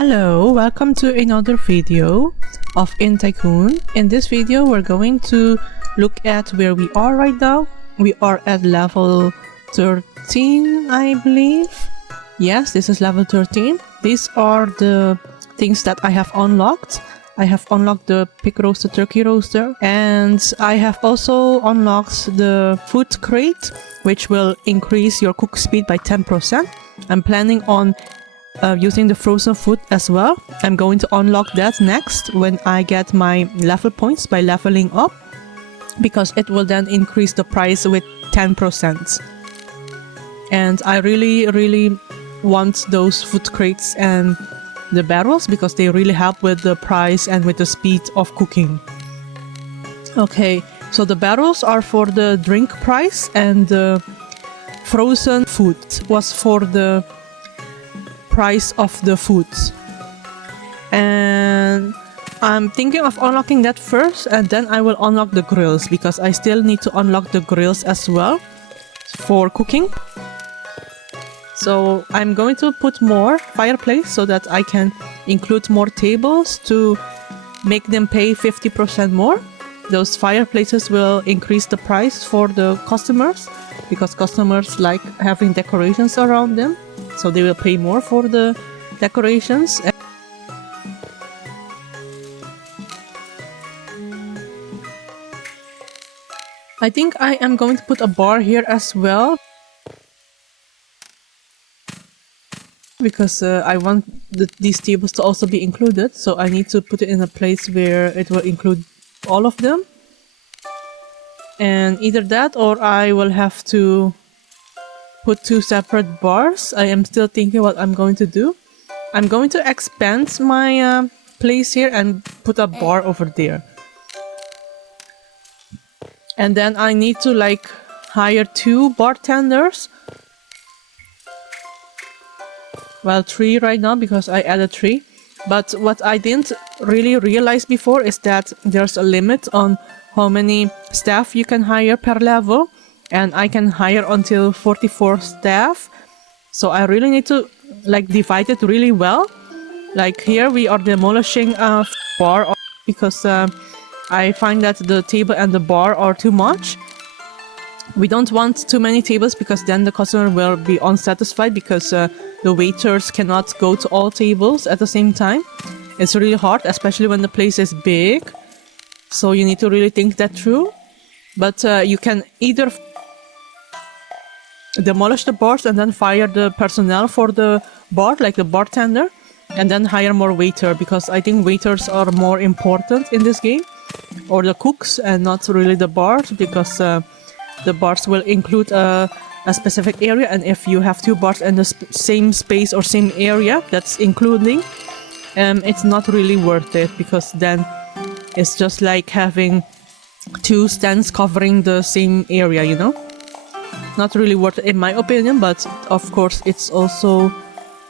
Hello, welcome to another video of Tycoon. In this video, we're going to look at where we are right now. We are at level 13, I believe. Yes, this is level 13. These are the things that I have unlocked. I have unlocked the pig roaster, turkey roaster, and I have also unlocked the food crate, which will increase your cook speed by 10%. I'm planning on using the frozen food as well. I'm going to unlock that next when I get my level points by leveling up, because it will then increase the price with 10%. And I really want those food crates and the barrels because they really help with the price and with the speed of cooking. Okay, so the barrels are for the drink price and the frozen food was for the price of the food. And I'm thinking of unlocking that first, and then I will unlock the grills because I still need to unlock the grills as well for cooking. So I'm going to put more fireplace so that I can include more tables to make them pay 50% more. Those fireplaces will increase the price for the customers because customers like having decorations around them. So they will pay more for the decorations. I think I am going to put a bar here as well, because I want these tables to also be included. So I need to put it in a place where it will include all of them. And either that or I will have to put two separate bars. I am still thinking what I'm going to do. I'm going to expand my place here and put a bar over there. And then I need to hire 2 bartenders. Well, 3 right now because I added 3. But what I didn't really realize before is that there's a limit on how many staff you can hire per level. And I can hire until 44 staff. So I really need to divide it really well. Like here we are demolishing a bar because I find that the table and the bar are too much. We don't want too many tables because then the customer will be unsatisfied because the waiters cannot go to all tables at the same time. It's really hard, especially when the place is big. So you need to really think that through. But you can either demolish the bars and then fire the personnel for the bar, like the bartender, and then hire more waiter, because I think waiters are more important in this game, or the cooks, and not really the bars, because the bars will include a specific area, and if you have 2 bars in the same space or same area that's including, it's not really worth it, because then it's just like having 2 stands covering the same area, you know? Not really worth it in my opinion, but of course it's also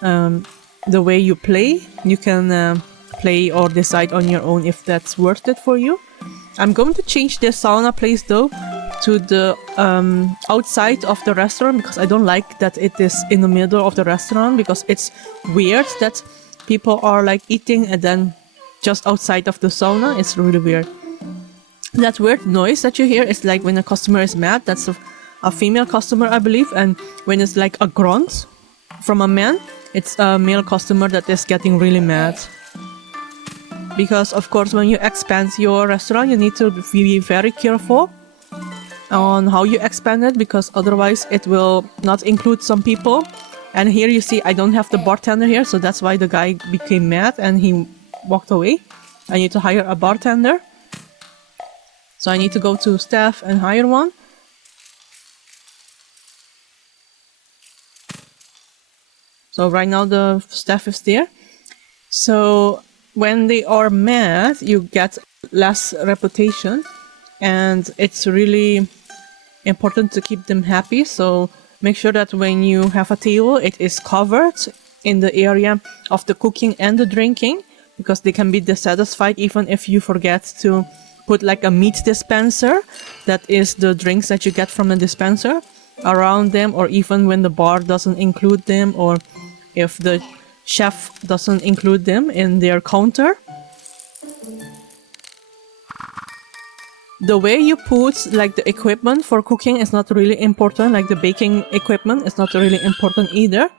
the way you play. You can play or decide on your own if that's worth it for you. I'm going to change the sauna place though to the outside of the restaurant, because I don't like that it is in the middle of the restaurant, because it's weird that people are eating and then just outside of the sauna. It's really weird. That weird noise that you hear is like when a customer is mad. That's a female customer, I believe, and when it's like a grunt from a man, it's a male customer that is getting really mad. Because of course when you expand your restaurant, you need to be very careful on how you expand it, because otherwise it will not include some people. And here you see I don't have the bartender here, so that's why the guy became mad and he walked away. I need to hire a bartender, so I need to go to staff and hire one. So right now the staff is there. So when they are mad, you get less reputation, and it's really important to keep them happy. So make sure that when you have a table, it is covered in the area of the cooking and the drinking, because they can be dissatisfied even if you forget to put a meat dispenser, that is the drinks that you get from a dispenser, around them, or even when the bar doesn't include them, or if the chef doesn't include them in their counter. The way you put like the equipment for cooking is not really important, like the baking equipment is not really important either.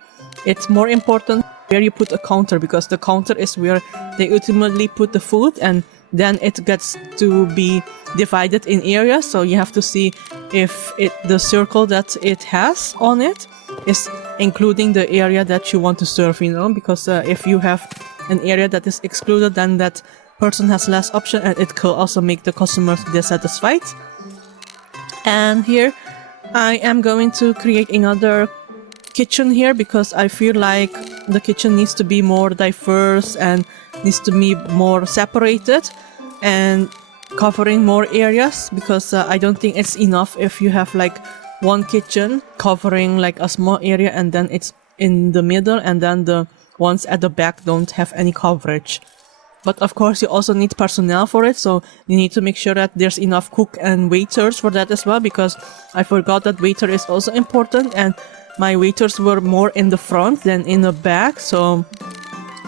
It's more important where you put a counter, because the counter is where they ultimately put the food, and then it gets to be divided in areas. So you have to see if the circle that it has on it is including the area that you want to serve, you know, because if you have an area that is excluded, then that person has less option, and it could also make the customers dissatisfied. And here I am going to create another kitchen here, because I feel like the kitchen needs to be more diverse and needs to be more separated and covering more areas, because I don't think it's enough if you have like one kitchen covering like a small area and then it's in the middle, and then the ones at the back don't have any coverage. But of course, you also need personnel for it, so you need to make sure that there's enough cook and waiters for that as well, because I forgot that waiter is also important, and my waiters were more in the front than in the back, so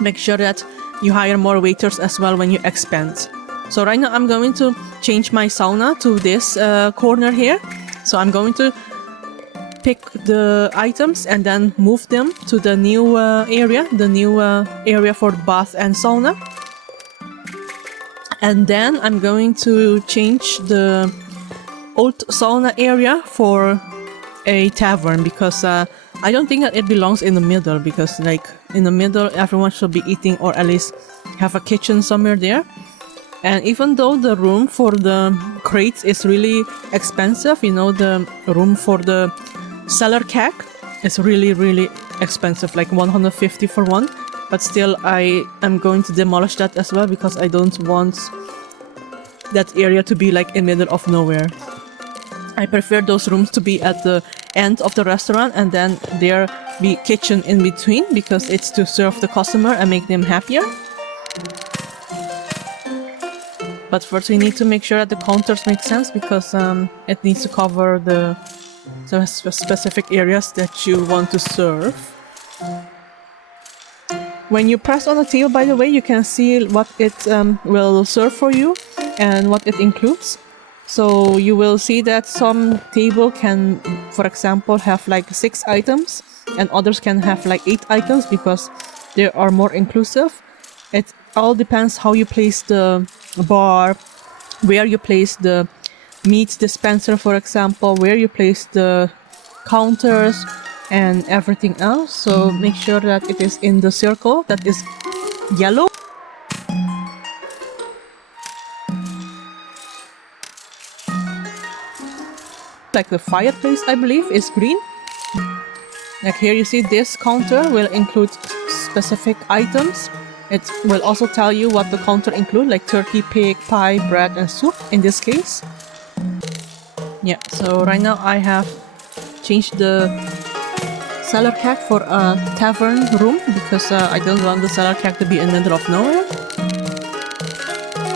make sure that you hire more waiters as well when you expand. So right now I'm going to change my sauna to this corner here. So I'm going to pick the items and then move them to the new area for bath and sauna. And then I'm going to change the old sauna area for a tavern, because I don't think that it belongs in the middle, because like in the middle everyone should be eating, or at least have a kitchen somewhere there. And even though the room for the crates is really expensive, you know, the room for the cellar keg is really expensive, like 150 for one. But still, I am going to demolish that as well, because I don't want that area to be like in the middle of nowhere. I prefer those rooms to be at the end of the restaurant, and then there be kitchen in between, because it's to serve the customer and make them happier. But first we need to make sure that the counters make sense, because it needs to cover the specific areas that you want to serve. When you press on the table, by the way, you can see what it will serve for you and what it includes. So you will see that some table can, for example, have like 6 items, and others can have like 8 items, because they are more inclusive. It all depends how you place the bar, where you place the meat dispenser, for example, where you place the counters and everything else. So make sure that it is in the circle that is yellow. Like the fireplace, I believe, is green. Like here you see this counter will include specific items. It will also tell you what the counter includes, like turkey, pig, pie, bread, and soup in this case. Yeah, so right now I have changed the cellar keg for a tavern room, because I don't want the cellar keg to be in the middle of nowhere.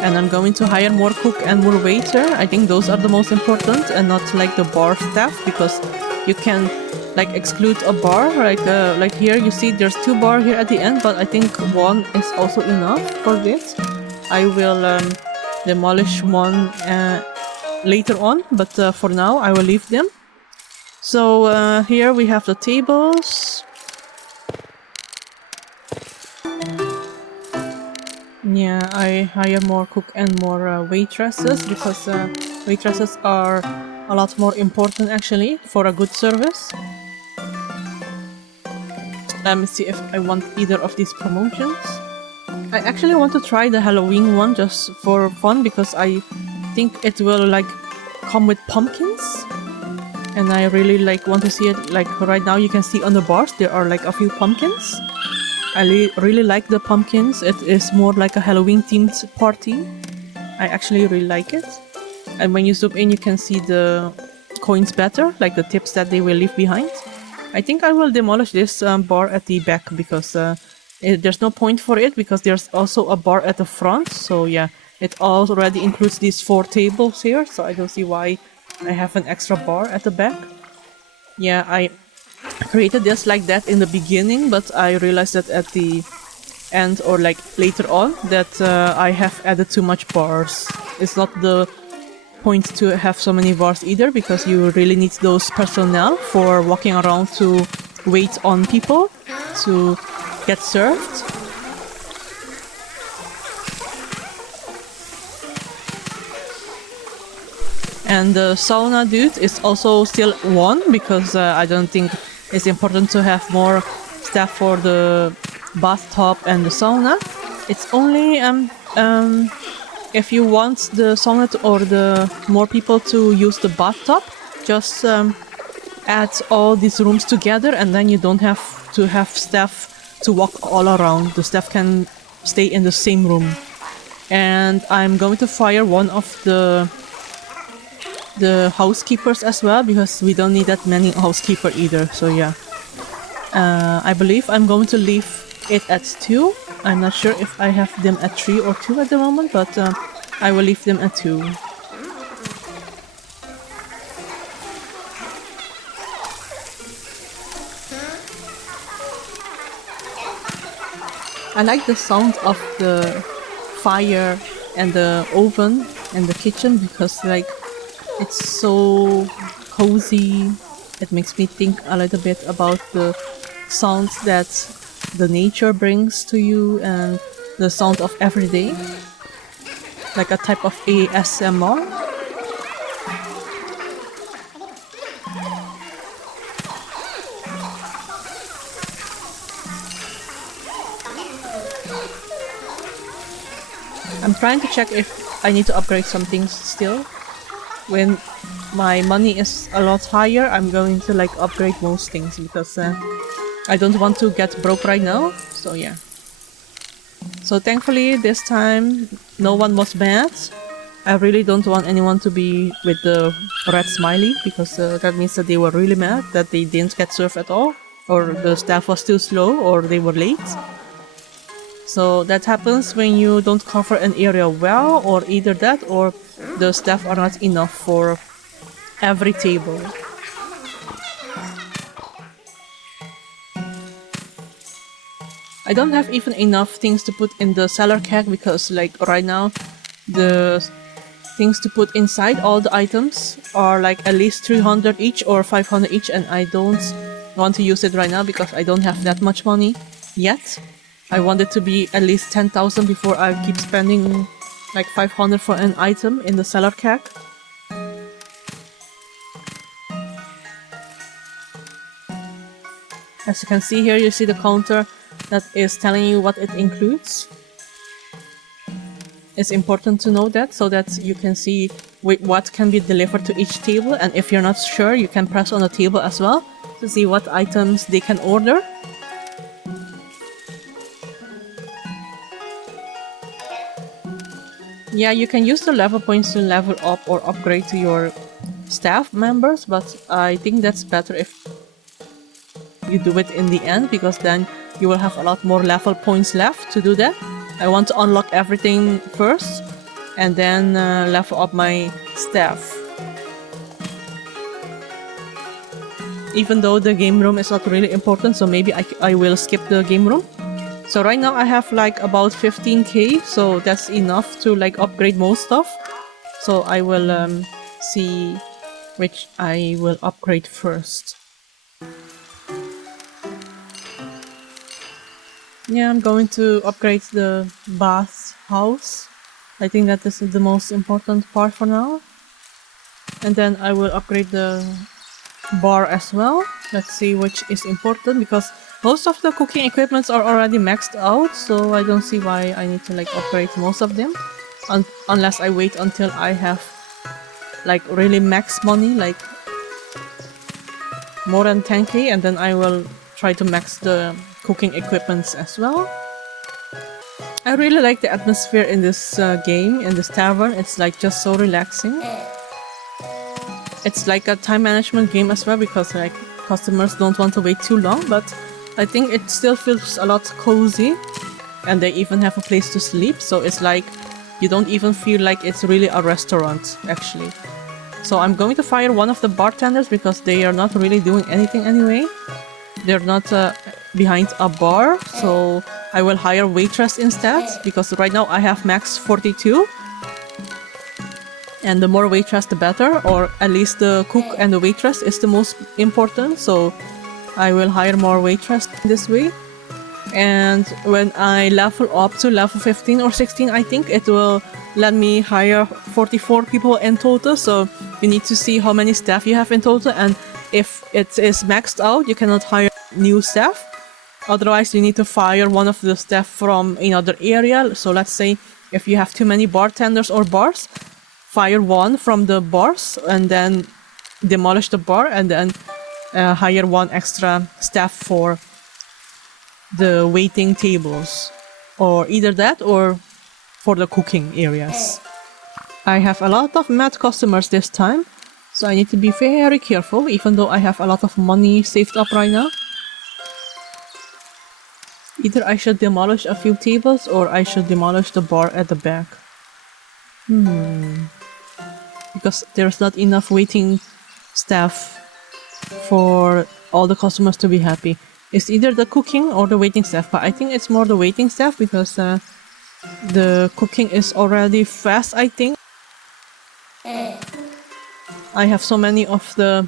And I'm going to hire more cook and more waiter. I think those are the most important, and not like the bar staff, because you can like exclude a bar. Like here you see there's 2 bars here at the end, but I think one is also enough for this. I will demolish one later on, but for now I will leave them. So here we have the tables. Yeah, I hire more cook and more waitresses, because waitresses are a lot more important actually for a good service. Let me see if I want either of these promotions. I actually want to try the Halloween one just for fun, because I think it will like come with pumpkins, and I really like want to see it. Like right now you can see on the bars there are like a few pumpkins. I really like the pumpkins. It is more like a Halloween themed party. I actually really like it. And when you zoom in you can see the coins better, like the tips that they will leave behind. I think I will demolish this bar at the back, because there's no point for it, because there's also a bar at the front. So yeah, it already includes these 4 tables here, so I don't see why I have an extra bar at the back. Yeah, I created this like that in the beginning, but I realized that at the end or like later on that I have added too much bars. It's not the point to have so many bars either, because you really need those personnel for walking around to wait on people to get served. And the sauna dude is also still one, because I don't think it's important to have more staff for the bathtub and the sauna. It's only if you want the sauna or the more people to use the bathtub, just add all these rooms together, and then you don't have to have staff to walk all around. The staff can stay in the same room. And I'm going to fire one of the housekeepers as well, because we don't need that many housekeeper either. So yeah, I believe I'm going to leave it at 2. I'm not sure if I have them at 3 or 2 at the moment, but I will leave them at 2. I like the sound of the fire and the oven and the kitchen, because like it's so cozy. It makes me think a little bit about the sounds that the nature brings to you and the sound of every day, like a type of ASMR. I'm trying to check if I need to upgrade some things still. When my money is a lot higher, I'm going to like upgrade most things, because I don't want to get broke right now. So yeah. So thankfully this time no one was mad. I really don't want anyone to be with the red smiley, because that means that they were really mad that they didn't get served at all, or the staff was too slow, or they were late. So that happens when you don't cover an area well, or either that or the staff are not enough for every table. I don't have even enough things to put in the cellar keg, because like right now the things to put inside all the items are like at least 300 each or 500 each, and I don't want to use it right now because I don't have that much money yet. I want it to be at least 10,000 before I keep spending like 500 for an item in the cellar keg. As you can see here, you see the counter that is telling you what it includes. It's important to know that, so that you can see what can be delivered to each table, and if you're not sure, you can press on the table as well to see what items they can order. Yeah, you can use the level points to level up or upgrade to your staff members, but I think that's better if you do it in the end, because then you will have a lot more level points left to do that. I want to unlock everything first and then level up my staff. Even though the game room is not really important, so maybe I will skip the game room. So right now I have like about 15k, so that's enough to like upgrade most stuff. So I will see which I will upgrade first. Yeah, I'm going to upgrade the bath house. I think that this is the most important part for now. And then I will upgrade the bar as well. Let's see which is important, because most of the cooking equipments are already maxed out, so I don't see why I need to like upgrade most of them. Unless I wait until I have like really max money, like more than 10k, and then I will try to max the cooking equipments as well. I really like the atmosphere in this game, in this tavern. It's like just so relaxing. It's like a time management game as well, because like customers don't want to wait too long, but I think it still feels a lot cozy, and they even have a place to sleep, so it's like you don't even feel like it's really a restaurant actually. So I'm going to fire one of the bartenders because they are not really doing anything anyway. they're not behind a bar, so I will hire waitress instead, because right now I have max 42. And the more waitress, the better, or at least the cook and the waitress is the most important, so I will hire more waitress this way. And when I level up to level 15 or 16, I think it will let me hire 44 people in total, so you need to see how many staff you have in total, and if it is maxed out, you cannot hire new staff. Otherwise, you need to fire one of the staff from another area. So let's say if you have too many bartenders or bars, fire one from the bars and then demolish the bar, and then hire one extra staff for the waiting tables, or either that or for the cooking areas. I have a lot of mad customers this time, so I need to be very careful, even though I have a lot of money saved up right now. Either I should demolish a few tables or I should demolish the bar at the back. Because there's not enough waiting staff for all the customers to be happy. It's either the cooking or the waiting staff, but I think it's more the waiting staff because the cooking is already fast, I think. I have so many of the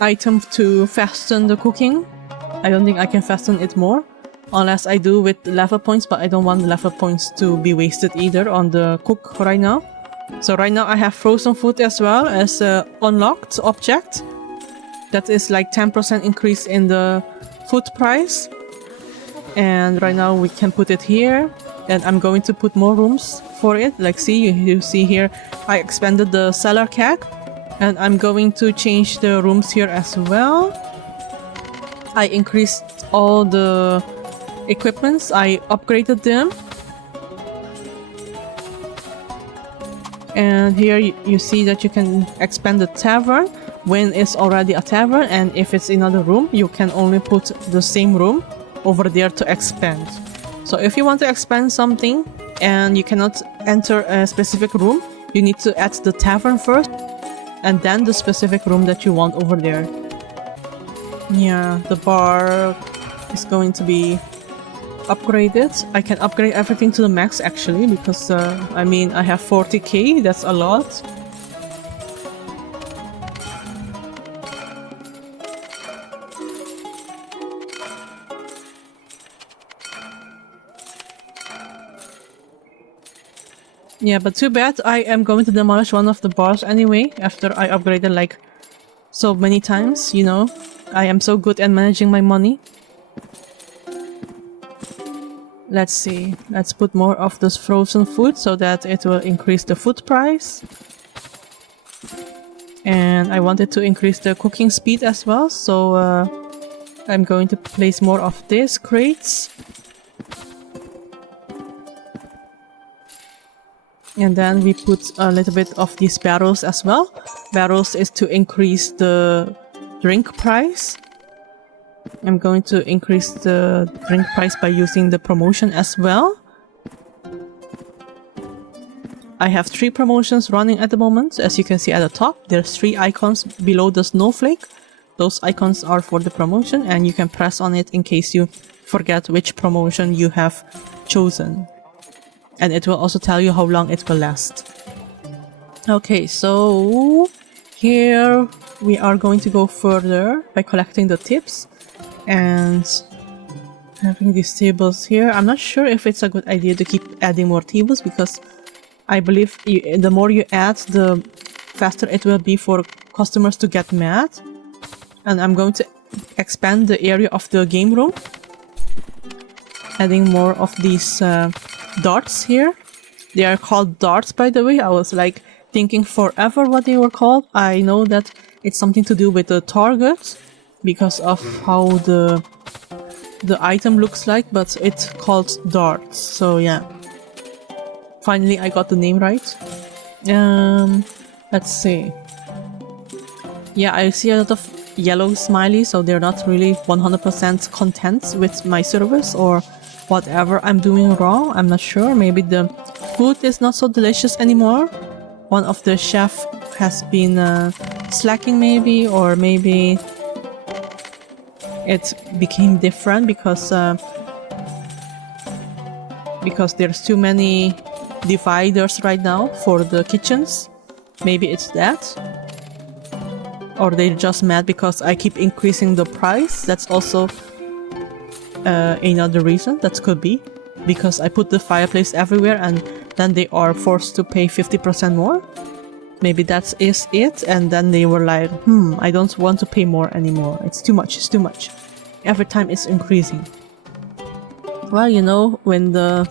items to fasten the cooking. I don't think I can fasten it more, unless I do with level points, but I don't want the level points to be wasted either on the cook right now. So right now I have frozen food as well as an unlocked object. That is like 10% increase in the food price. And right now we can put it here. And I'm going to put more rooms for it. Like see, you see here, I expanded the cellar keg. And I'm going to change the rooms here as well. I increased all the equipments. I upgraded them. And here you see that you can expand the tavern when it's already a tavern, and if it's another room, you can only put the same room over there to expand. So if you want to expand something and you cannot enter a specific room, you need to add the tavern first and then the specific room that you want over there. Yeah, the bar is going to be upgraded. I can upgrade everything to the max actually, because I mean I have 40k, that's a lot. Yeah, but too bad I am going to demolish one of the bars anyway after I upgraded like so many times, you know. I am so good at managing my money. Let's see, let's put more of this frozen food so that it will increase the food price. And I wanted to increase the cooking speed as well, so I'm going to place more of these crates. And then we put a little bit of these barrels as well. Barrels is to increase the drink price. I'm going to increase the drink price by using the promotion as well. I have 3 promotions running at the moment. As you can see at the top, there's 3 icons below the snowflake. Those icons are for the promotion, and you can press on it in case you forget which promotion you have chosen. And it will also tell you how long it will last. Okay, so here we are going to go further by collecting the tips and having these tables here. I'm not sure if it's a good idea to keep adding more tables, because I believe the more you add, the faster it will be for customers to get mad. And I'm going to expand the area of the game room, adding more of these darts here. They are called darts, by the way. I was like thinking forever what they were called. I know that it's something to do with the target because of how the item looks like, but it's called darts. So yeah, finally I got the name right. Let's see. Yeah, I see a lot of yellow smileys, so they're not really 100% content with my service or whatever I'm doing wrong. I'm not sure. Maybe the food is not so delicious anymore. One of the chef has been slacking maybe, or maybe it became different because there's too many dividers right now for the kitchens. Maybe it's that. Or they're just mad because I keep increasing the price. That's also another reason. That could be. Because I put the fireplace everywhere and then they are forced to pay 50% more. Maybe that is it. And then they were like, I don't want to pay more anymore. It's too much, it's too much. Every time it's increasing. Well, you know, when the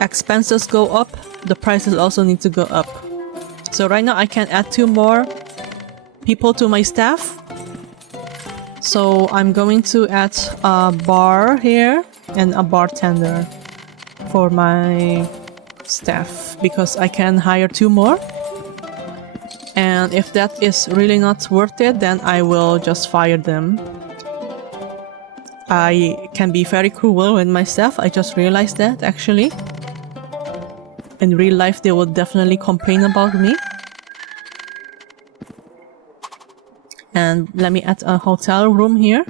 expenses go up, the prices also need to go up. So right now I can add 2 more people to my staff. So I'm going to add a bar here and a bartender for my staff because I can hire 2 more. And if that is really not worth it, then I will just fire them. I can be very cruel with my staff. I just realized that actually. In real life, they will definitely complain about me. And let me add a hotel room here.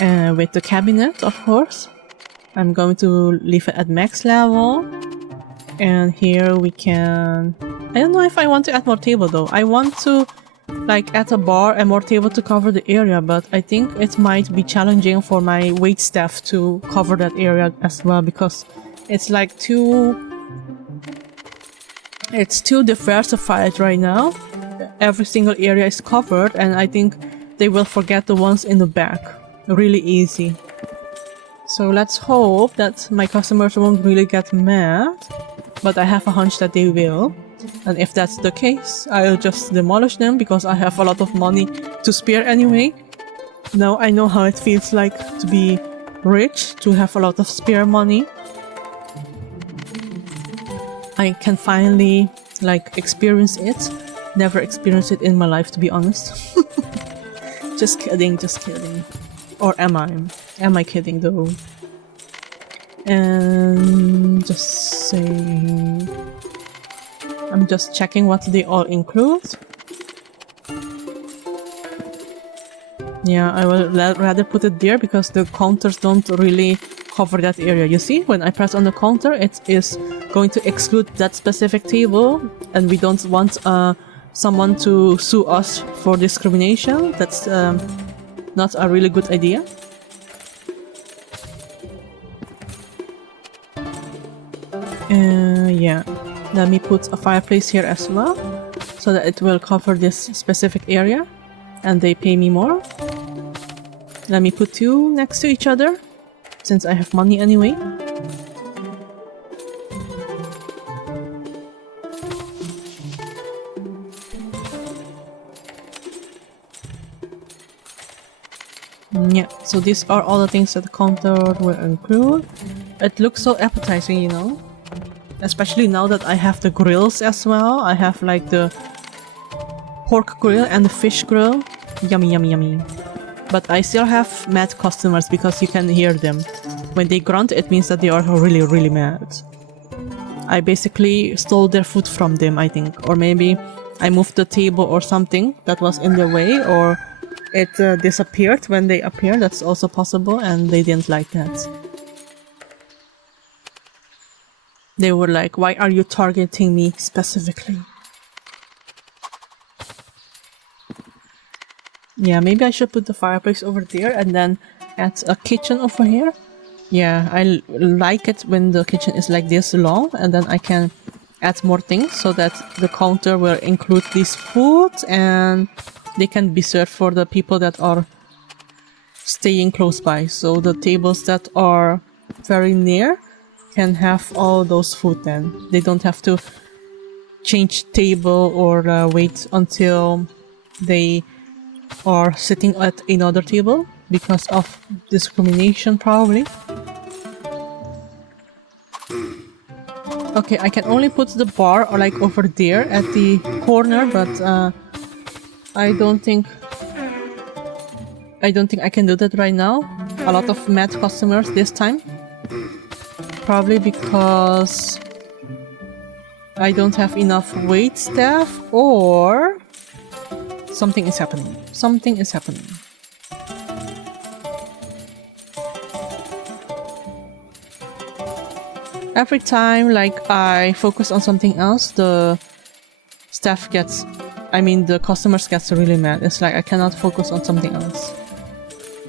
With the cabinet, of course. I'm going to leave it at max level. And here we can... I don't know if I want to add more table though. I want to like add a bar and more table to cover the area, but I think it might be challenging for my wait staff to cover that area as well because it's like it's too diversified right now. Every single area is covered and I think they will forget the ones in the back. Really easy. So let's hope that my customers won't really get mad, but I have a hunch that they will. And if that's the case, I'll just demolish them because I have a lot of money to spare anyway. Now I know how it feels like to be rich, to have a lot of spare money. I can finally like experience it. Never experienced it in my life, to be honest. Just kidding, just kidding. Or am I? Am I kidding though? And just say... I'm just checking what they all include. Yeah, I will rather put it there because the counters don't really cover that area. You see, when I press on the counter, it is going to exclude that specific table, and we don't want someone to sue us for discrimination. That's not a really good idea. Yeah. Let me put a fireplace here as well, so that it will cover this specific area, and they pay me more. Let me put 2 next to each other, since I have money anyway. Yeah, so these are all the things that the counter will include. It looks so appetizing, you know? Especially now that I have the grills as well. I have like the pork grill and the fish grill. Yummy, yummy, yummy. But I still have mad customers because you can hear them. When they grunt, it means that they are really, really mad. I basically stole their food from them, I think. Or maybe I moved the table or something that was in the way, or it disappeared when they appeared. That's also possible, and they didn't like that. They were like, why are you targeting me specifically? Yeah, maybe I should put the fireplace over there and then add a kitchen over here. Yeah, I like it when the kitchen is like this long, and then I can add more things so that the counter will include these foods and they can be served for the people that are staying close by. So the tables that are very near can have all those food then. They don't have to change table or wait until they are sitting at another table because of discrimination probably. Okay, I can only put the bar or like over there at the corner, but I don't think I can do that right now. A lot of mad customers this time. Probably because I don't have enough wait staff, or something is happening. Something is happening. Every time like I focus on something else, the staff gets, I mean the customers gets really mad. It's like I cannot focus on something else.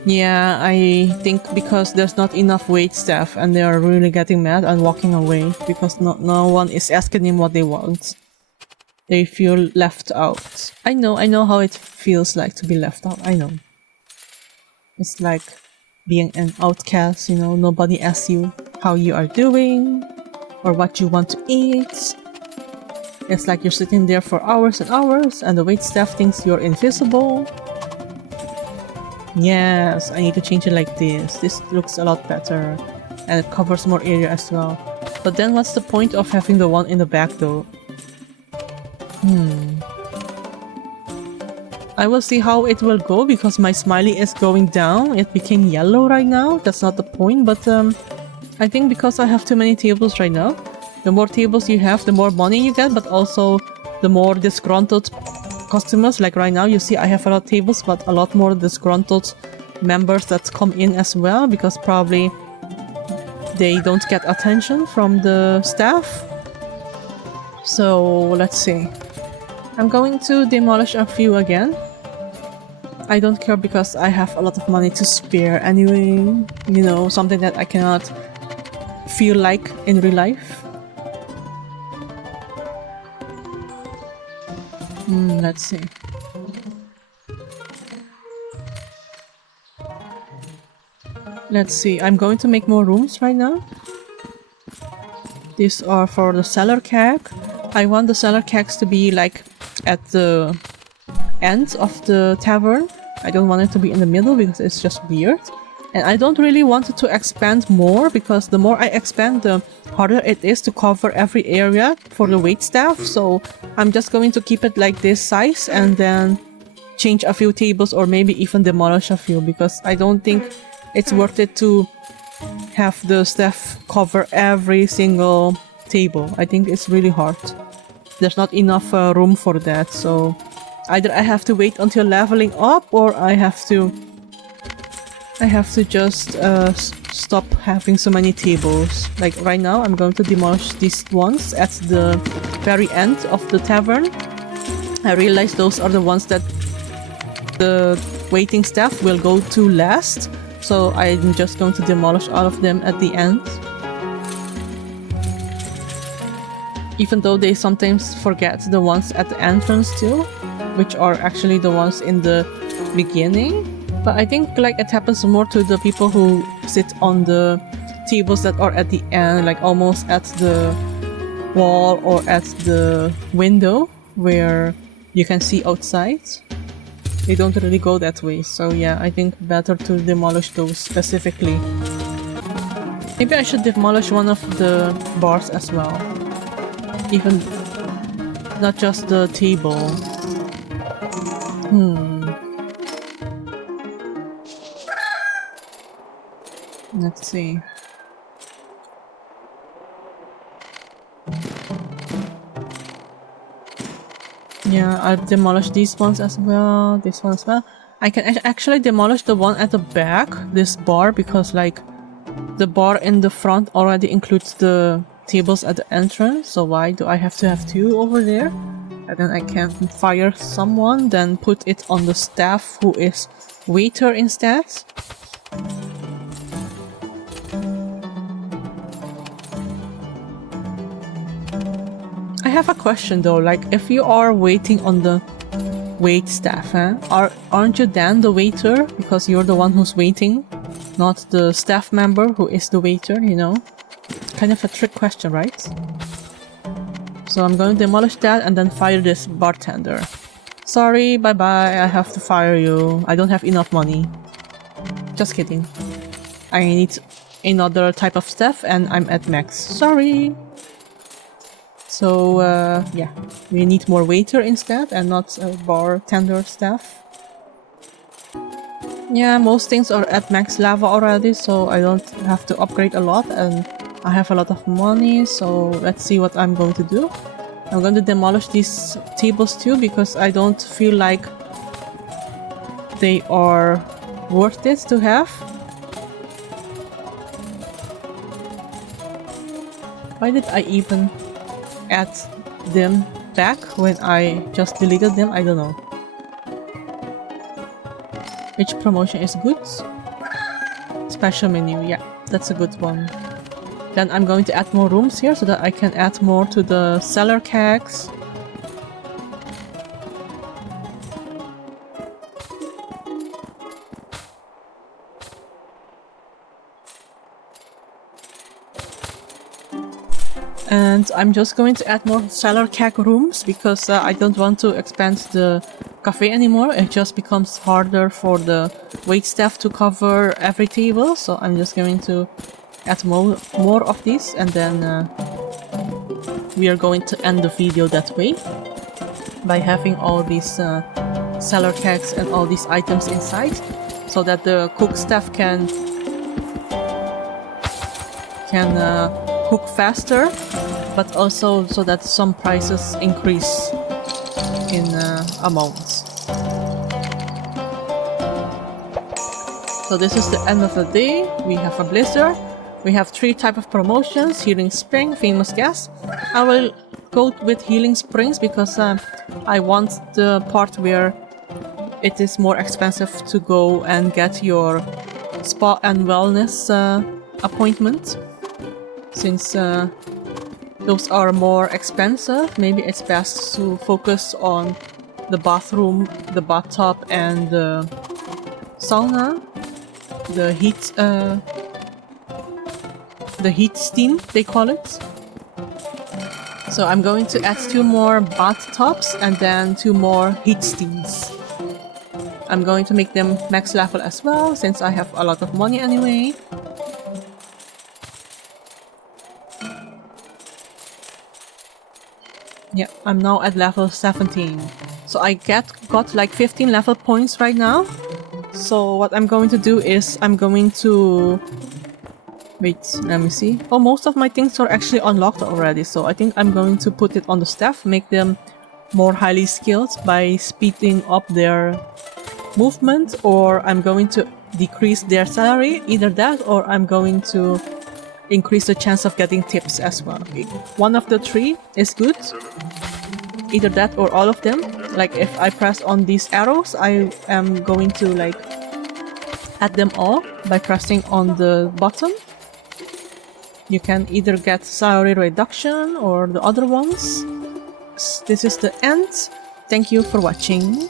Yeah, I think because there's not enough wait staff and they are really getting mad and walking away because no one is asking them what they want. They feel left out. I know how it feels like to be left out. I know. It's like being an outcast, you know, nobody asks you how you are doing or what you want to eat. It's like you're sitting there for hours and hours and the wait staff thinks you're invisible. Yes, I need to change it like this. This looks a lot better and it covers more area as well. But then what's the point of having the one in the back though? I will see how it will go because my smiley is going down. It became yellow right now. That's not the point, but I think because I have too many tables right now, the more tables you have, the more money you get, but also the more disgruntled customers. Like right now, you see I have a lot of tables, but a lot more disgruntled members that come in as well because probably they don't get attention from the staff. So let's see. I'm going to demolish a few again. I don't care because I have a lot of money to spare anyway. You know, something that I cannot feel like in real life. Let's see. Let's see. I'm going to make more rooms right now. These are for the cellar keg. I want the cellar kegs to be like at the end of the tavern. I don't want it to be in the middle because it's just weird. And I don't really want it to expand more because the more I expand, the harder it is to cover every area for the wait staff. So I'm just going to keep it like this size and then change a few tables or maybe even demolish a few because I don't think it's worth it to have the staff cover every single table. I think it's really hard. There's not enough room for that, so either I have to wait until leveling up or I have to just stop having so many tables. Like right now I'm going to demolish these ones at the very end of the tavern. I realize those are the ones that the waiting staff will go to last, so I'm just going to demolish all of them at the end. Even though they sometimes forget the ones at the entrance too, which are actually the ones in the beginning. But I think like it happens more to the people who sit on the tables that are at the end, like almost at the wall or at the window where you can see outside. They don't really go that way, so yeah, I think better to demolish those specifically. Maybe I should demolish one of the bars as well. Even not just the table. Let's see. Yeah, I'll demolish these ones as well, this one as well. I can actually demolish the one at the back, this bar, because like the bar in the front already includes the tables at the entrance, so why do I have to have two over there? And then I can fire someone, then put it on the staff who is waiter instead. I have a question though, like if you are waiting on the wait staff, aren't you then the waiter because you're the one who's waiting, not the staff member who is the waiter, you know? Kind of a trick question, right? So I'm going to demolish that and then fire this bartender. Sorry, bye-bye, I have to fire you. I don't have enough money. Just kidding. I need another type of staff and I'm at max. Sorry! So, yeah, we need more waiter instead and not bartender staff. Yeah, most things are at max level already, so I don't have to upgrade a lot and I have a lot of money, so let's see what I'm going to do. I'm going to demolish these tables too because I don't feel like they are worth it to have. Why did I even add them back when I just deleted them? I don't know. Which promotion is good? Special menu, yeah, that's a good one. Then I'm going to add more rooms here so that I can add more to the cellar kegs. And I'm just going to add more cellar keg rooms because I don't want to expand the cafe anymore. It just becomes harder for the wait staff to cover every table. So I'm just going to add more of these, and then we are going to end the video that way by having all these cellar kegs and all these items inside, so that the cook staff can cook faster, but also so that some prices increase in amounts. So this is the end of the day. We have a blizzard. We have 3 types of promotions: Healing Spring, Famous Guest. I will go with Healing Springs because I want the part where it is more expensive to go and get your spa and wellness appointment. Since those are more expensive, maybe it's best to focus on the bathroom, the bathtub, and the sauna, the heat steam, they call it. So I'm going to add 2 more bathtubs and then 2 more heat steams. I'm going to make them max level as well, since I have a lot of money anyway. Yeah, I'm now at level 17. So I got like 15 level points right now. So what I'm going to do is I'm going to... Wait, let me see. Oh, most of my things are actually unlocked already. So I think I'm going to put it on the staff, make them more highly skilled by speeding up their movement, or I'm going to decrease their salary. Either that, or I'm going to increase the chance of getting tips as well. One of the 3 is good. Either that or all of them. Like if I press on these arrows, I am going to like add them all by pressing on the button. You can either get salary reduction or the other ones. This is the end. Thank you for watching.